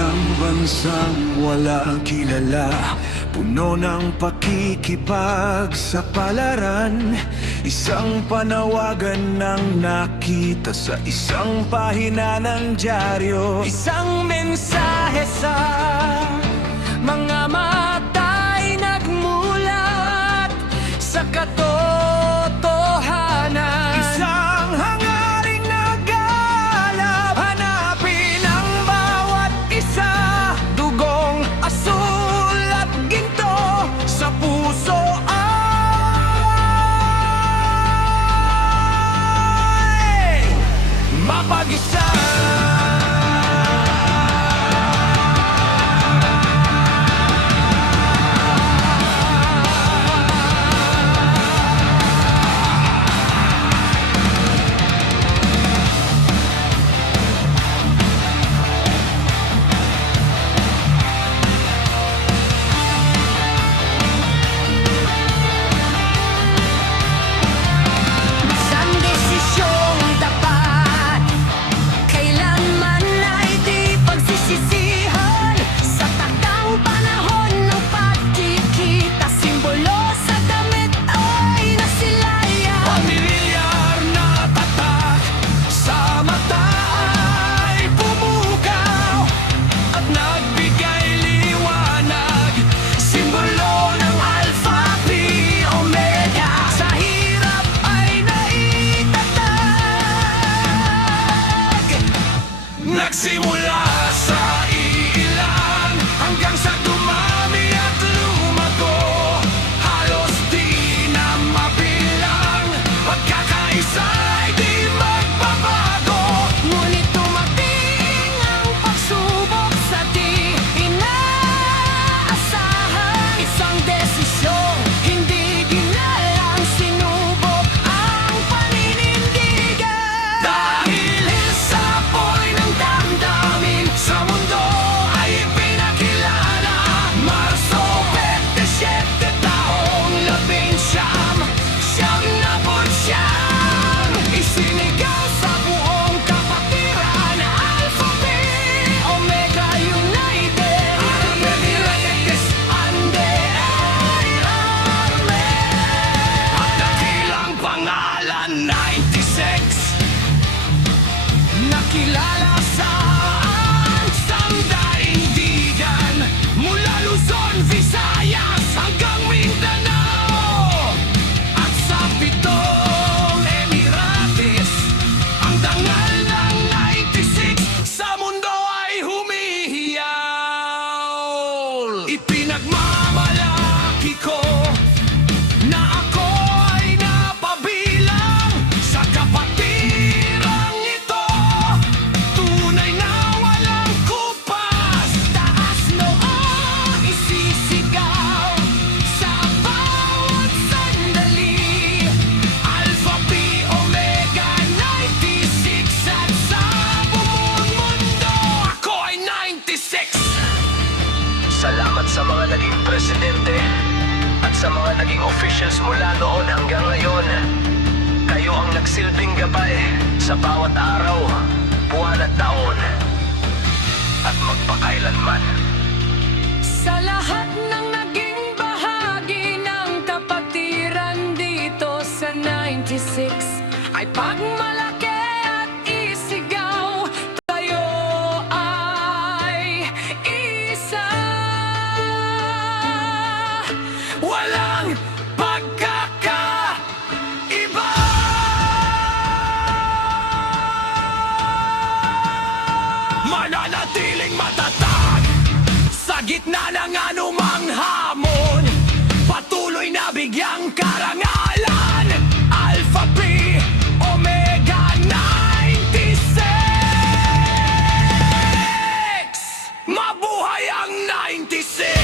Isang bansang walang kilala, puno ng pakikipagsapalaran. Isang panawagan ng nakita sa isang pahina ng dyaryo. Isang mensahe sa mga mata'y nagmulat sa katotohanan. Isang hangaring nagalap, hanapin ang bawat isa. Dugong asul at ginto sa puso ay mapag-isa. Nagsimula sa ilan hanggang sa dumami at lumago. Halos di na mabilang, pagkakaisa ay di magbabago. Ngunit dumating ang pagsubok sa di inaasahan. Isang desisyong hindi ginalang, sinubok ang paninindigan. Dahil sa po'y ng damdamin sa mundo ay pinakilala. Marso 27, taong 19, siyam na buwan, isinigaw sa buong kapatiran. Alpha Phi Omega United, Arme Directis Ande Arme. Ang dakilang pangalan 96, nakilala saan daigdigan, mula Luzon, Visayas hanggang Mindanao at sa 7 Emirates. Ang dangal ng 96 sa mundo ay humihiyaw. Ipinagmamalaki ko na ako ay napabilang sa kapatirang ito. Tunay na walang kupas, taas noo isisigaw sa bawat sandali. Alpha Phi Omega 96 at sa buong mundo ako ay 96. Salamat sa mga naging presidente at sa mga naging officials mula noon hanggang ngayon. Kayo ang nagsilbing gabay sa bawat araw, buwan at taon, at magpakailanman. Sa lahat ng naging bahagi ng kapatiran dito sa 96 ay pagmalaki at isigaw, tayo ay isa. Walang pagkakaiba. Mananatiling matatag sa gitna ng anumang hamon, patuloy na bigyang karangalan. Alpha Phi Omega 96, mabuhay ang 96.